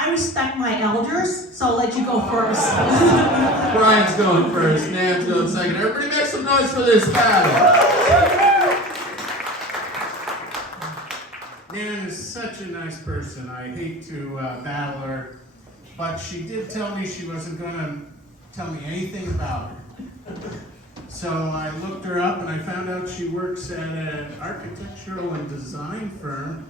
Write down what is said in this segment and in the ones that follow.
I respect my elders, so I'll let you go first. Brian's going first, Nan's going second. Everybody make some noise for this battle. Nan is such a nice person. I hate to battle her, but she did tell me she wasn't going to tell me anything about her. So I looked her up and I found out she works at an architectural and design firm,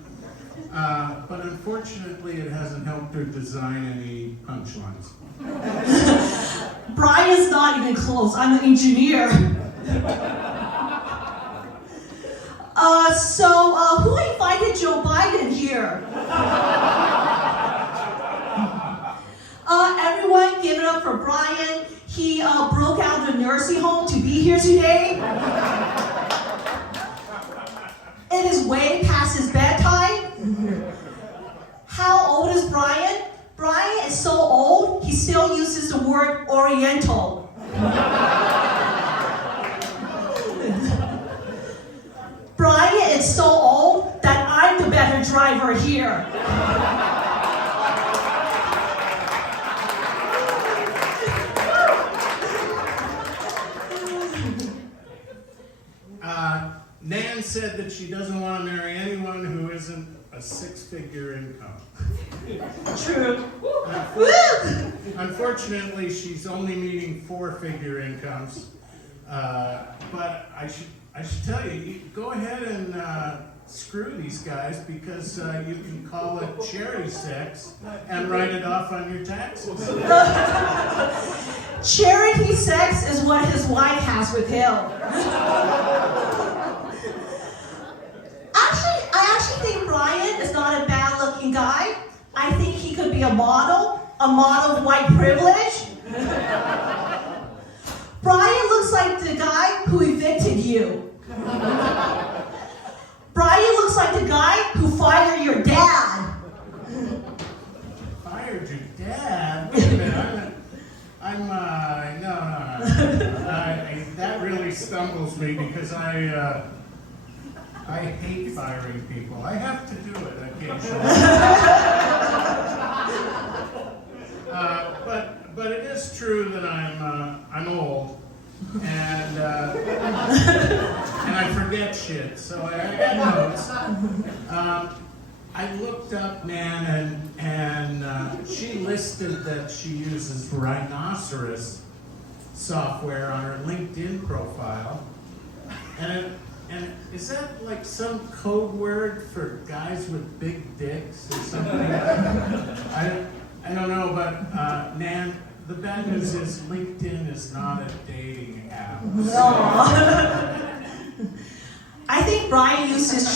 but unfortunately it hasn't helped her design any punchlines. Brian's not even close. I'm an engineer. Who invited Joe Biden here? Everyone give it up for Brian. He broke out of the nursing home to be here today. It is way past his bedtime. How old is Brian? Brian is so old, he still uses the word Oriental. Brian is so old that I'm the better driver here. Nan said that she doesn't want to marry anyone who isn't a six-figure income. True. Unfortunately, she's only meeting four-figure incomes. But I should tell you, go ahead and screw these guys because you can call it charity sex and write it off on your taxes. Charity sex is what his wife has with him. I actually think Brian is not a bad-looking guy. I think he could be a model of white privilege. Brian looks like the guy who evicted you. Brian looks like the guy who fired your dad. Fired your dad? Wait a minute, no. That really stumbles me because I hate firing people. I have to do it occasionally. But it is true that I'm old and I forget shit. So I got notes. I looked up Nan and she listed that she uses Rhinoceros software on her LinkedIn profile. And is that like some code word for guys with big dicks or something? I don't know, but Nan, the bad news is LinkedIn is not a dating app. No. I think Brian uses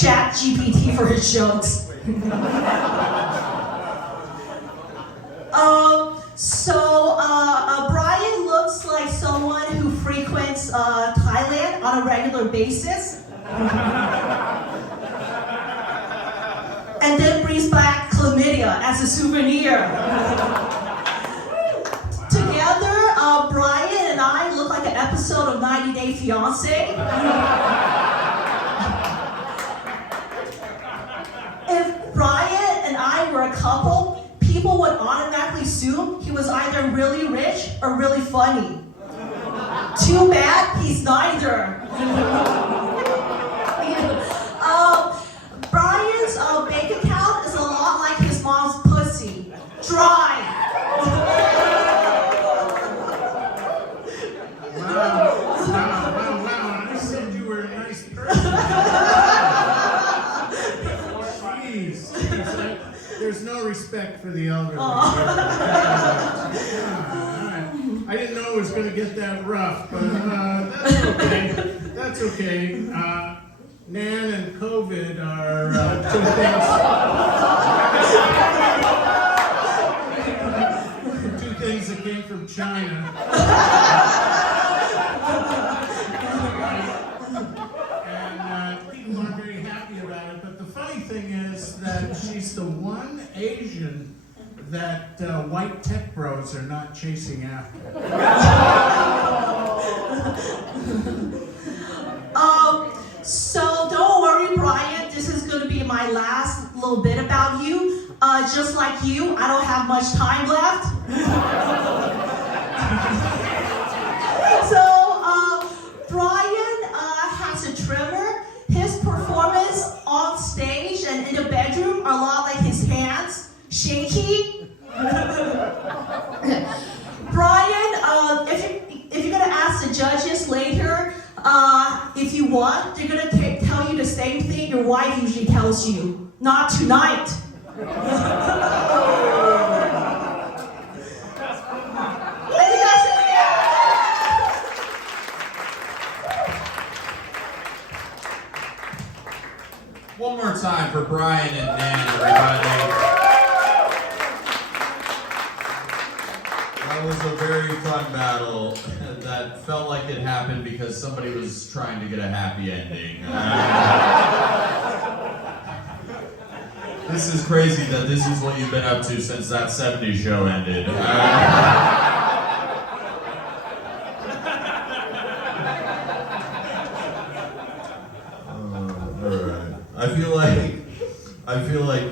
Chat GPT for his jokes. Brian looks like someone who frequents Thailand on a regular basis. And then brings back chlamydia as a souvenir. Together, Brian and I look like an episode of 90 Day Fiancé. If Brian and I were a couple, people would automatically assume he was either really rich or really funny. Too bad he's neither. Brian's bank account is a lot like his mom's pussy. Dry. Wow. I said you were a nice person. Jeez. There's no respect for the elderly. I didn't know it was going to get that rough, but that's okay. That's okay. Nan and COVID are two things that came from China. And people aren't very happy about it. But the funny thing is that she's the one Asian that white tech bros are not chasing after. So don't worry, Brian. This is going to be my last little bit about you. just like you, I don't have much time left. So, Brian has a tremor. His performance on stage and in the bedroom are a lot like his hands, shaky. Brian, if you're gonna ask the judges later, if you want, they're gonna tell you the same thing your wife usually tells you. Not tonight. One more time for Brian and Nan, everybody. That was a very fun battle that felt like it happened because somebody was trying to get a happy ending. This is crazy that this is what you've been up to since that 70s show ended. I feel like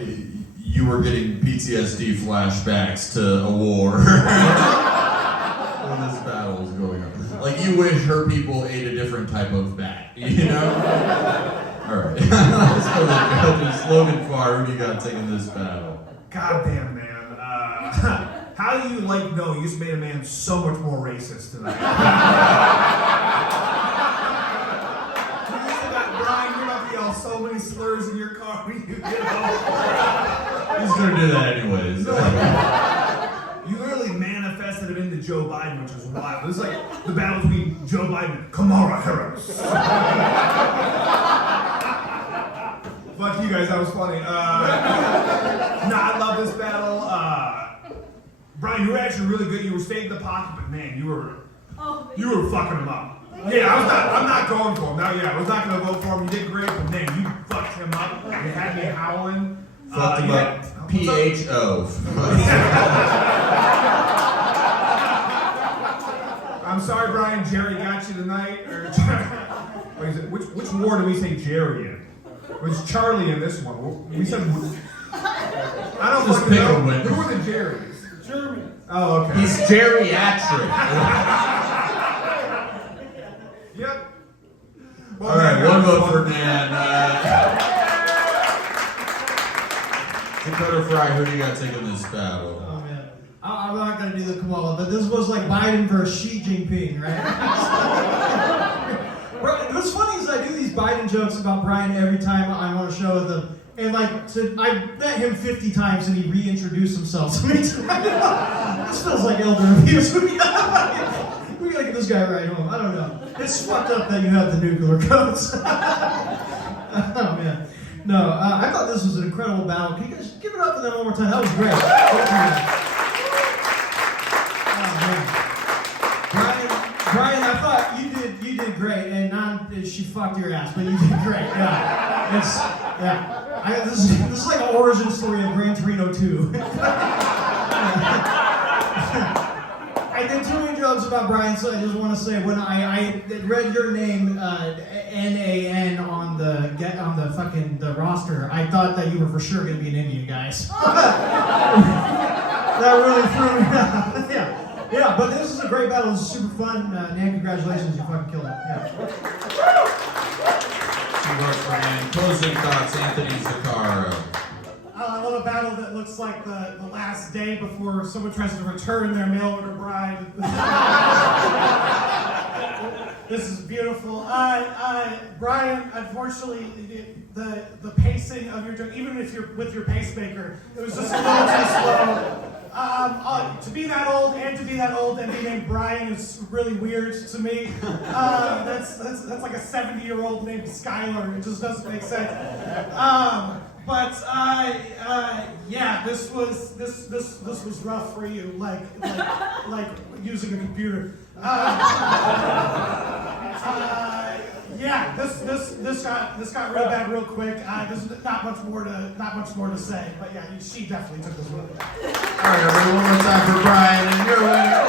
you were getting PTSD flashbacks to a war when this battle was going on. Like you wish her people ate a different type of bat, you know? Alright, let's go to Slogan Farr. Who do you got taking this battle? Goddamn, man. How do you know you just made a man so much more racist tonight? Brian, you're not gonna yell so many slurs in your car when you get home. He's gonna do that anyways. You literally manifested him into Joe Biden, which was wild. It was like the battle between Joe Biden and Kamala Harris. Fuck you guys, that was funny. I love this battle. Brian, you were actually really good. You were staying in the pocket, but man, you were fucking him up. Yeah, I'm not going for him. Now, I was not going to vote for him. You did great, but man, you fucked him up. You had me howling. Fucked him up. PHO. I'm sorry, Brian. Jerry got you tonight. Wait, which war do we say Jerry in? It was Charlie in this one. We said. I don't just pick a winner. Who were the Jerrys? German. Oh, okay. He's geriatric. Yep. Well, All right, one vote for Nan. Dakota Fry, who do you got taking this battle? Oh man, I'm not gonna do the Kamala, but this was like Biden versus Xi Jinping, right? What's funny is I do these Biden jokes about Brian every time I'm on a show with him. And I met him 50 times and he reintroduced himself to me. This feels like elder abuse. We gotta get this guy right home. I don't know. It's fucked up that you have the nuclear codes. Oh man. No, I thought this was an incredible battle. Can you guys give it up for them one more time? That was great. Oh man. Brian, I thought you did great, and she fucked your ass, but you did great. Yeah. This is like an origin story of Gran Torino 2. I did too many jokes about Brian, so I just want to say when I read your name NAN on the the roster, I thought that you were for sure gonna be an Indian guy. So that really threw me out. Yeah, but this is a great battle. This is super fun. Nan, congratulations, you fucking killed it. Yeah. Closing thoughts, Anthony Zaccaro. I love a battle that looks like the last day before someone tries to return their mail order bride. This is beautiful. Brian, unfortunately, the pacing of your joke, even if you're with your pacemaker, it was just a little too slow. To be that old and be named Brian is really weird to me. That's like a 70-year-old named Skylar. It just doesn't make sense. Yeah, this was rough for you, like using a computer. Yeah, this got real bad real quick. There's not much more to say, but yeah, she definitely took this one. All right, everybody, one more time for Brian and your winner.